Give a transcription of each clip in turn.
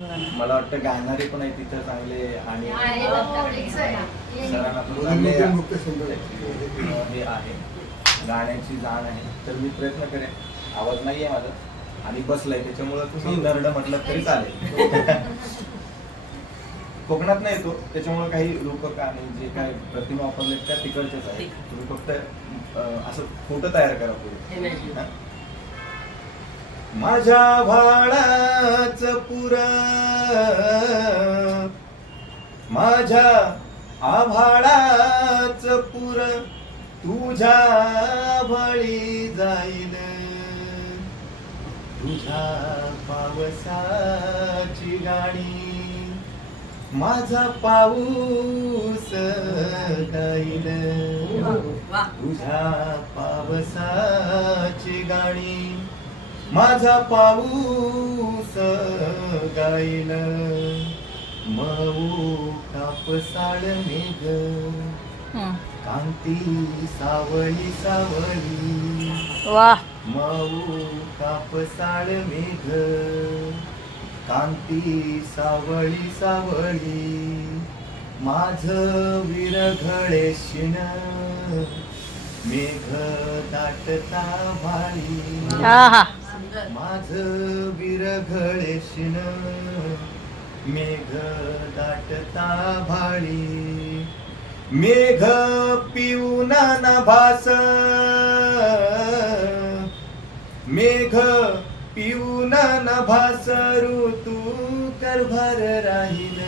मला वाटतं गाणारे पण आहे तिथं चांगले आणि सरांना पण चांगले हे आहे, गाण्याची जाण आहे. तर मी प्रयत्न करेन. आवाज नाही आहे माझा आणि बसलाय त्याच्यामुळं तुम्ही नरड म्हटलं तरी चालेल. कोकणात नाही येतो त्याच्यामुळे काही रूपक आणि जे काय प्रतिमा वापरले त्या तिकडच्याच आहेत. तुम्ही फक्त असं फोटो तयार करा पुढे. माझ्या भाळाच पुर, माझ्या आभाळाच पुर तुझ्या भळी जाईल, तुझ्या पावसाची गाणी माझा पाऊस गाईल, तुझ्या पावसाची गाणी माझा पाऊस गाईल. मऊ कापसाळ मेघ कांती सावळी सावळी, मऊ कापसाळ मेघ कांती सावळी सावळी, माझ विरघळे शिण मेघ दाटता भाळी, माझ विरघळे शिण मेघ दाटता भाळी. मेघ पिऊन नभास, मेघ पिऊन नभास ऋतू करभार राहील,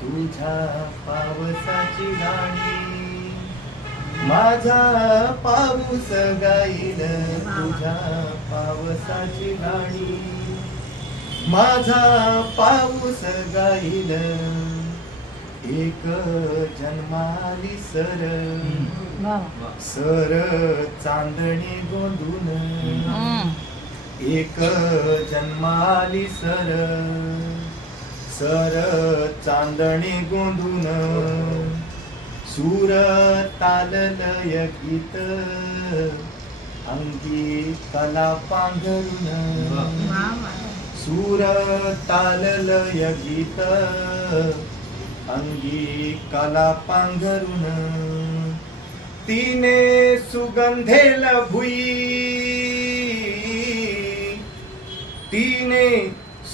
तुझ्या पावसाची गाणी माझा पाऊस गाईल, तुझ्या पावसाची गाणी माझा पाऊस गाईल. एक जन्माली सर, सर चांदणी गोंधून, एक जन्माली सर, सर चांदणी गोंधून, सूर ताललय गीत अंगी कला पांघरून, सूर ताललय गीत अंगी कला पांघरून, तिने सुगंधेल भुई, तिने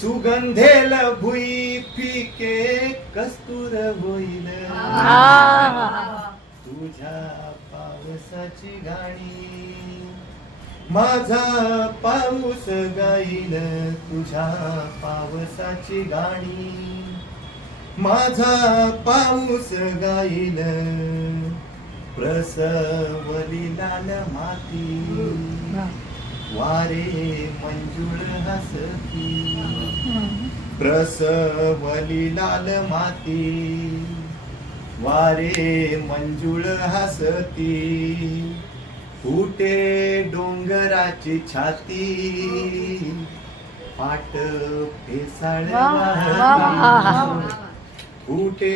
सुगंधेल भुई फिके कस्तूर होईल, तुझ्या पावसाची गाणी माझा पाऊस गाईल, तुझ्या पावसाची गाणी माझा पाऊस गाईल. प्रसवली लाल माती वारे मंजुळ हसती, प्रसवली लाल माती वारे मंजुळ हसती, फुटे डोंगराची छाती पाट पेसाळ वाहती, फुटे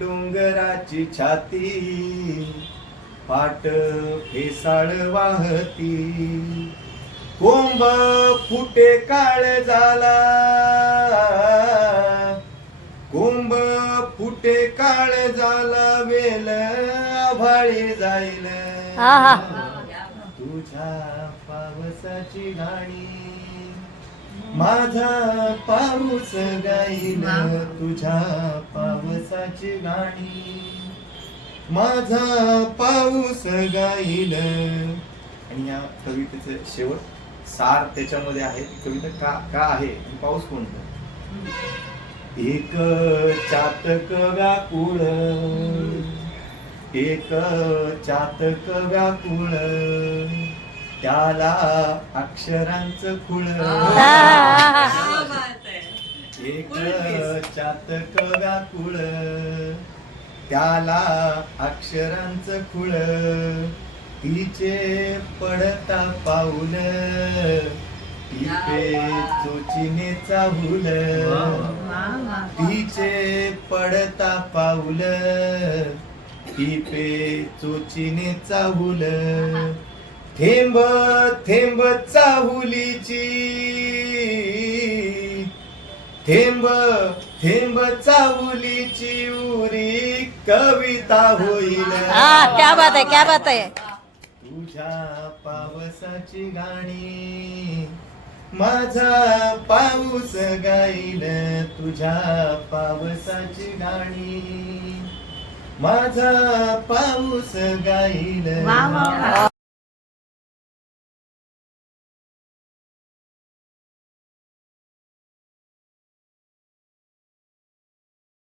डोंगराची छाती पाट पेसाळ वाहती, कोंब फुटे काळ झाला, कोंब फुटे काळ झाला, वेल आभाळी जाईल, तुझ्या पावसाची गाणी माझा पाऊस गाईल, तुझ्या पावसाची गाणी माझा पाऊस गाईल. आणि या कवितेचे शेवट सार त्याच्यामध्ये आहे. कविता का आहे, पाऊस कोणता. एक चातक व्याकुळ, एक चातक व्याकुळ, त्याला अक्षरांचं खुळ, एक चातक व्याकुळ, त्याला अक्षरांचं खुळ, तिचे पडता पाऊल टिपे चोचीने चाहुल, तिचे पडता पाऊल टिपे चोचीने चाहुल, थेंब थेंब चाहुलीची थेंब थेंब चावलीची उरी कविता होईल. क्या बात आहे, क्या बात आहे. तुझ्या पावसाची गाणी माझा पाऊस गाईल. तुझ्या पावसाची गाणी माझा पाऊस गाईल. वा वा वा.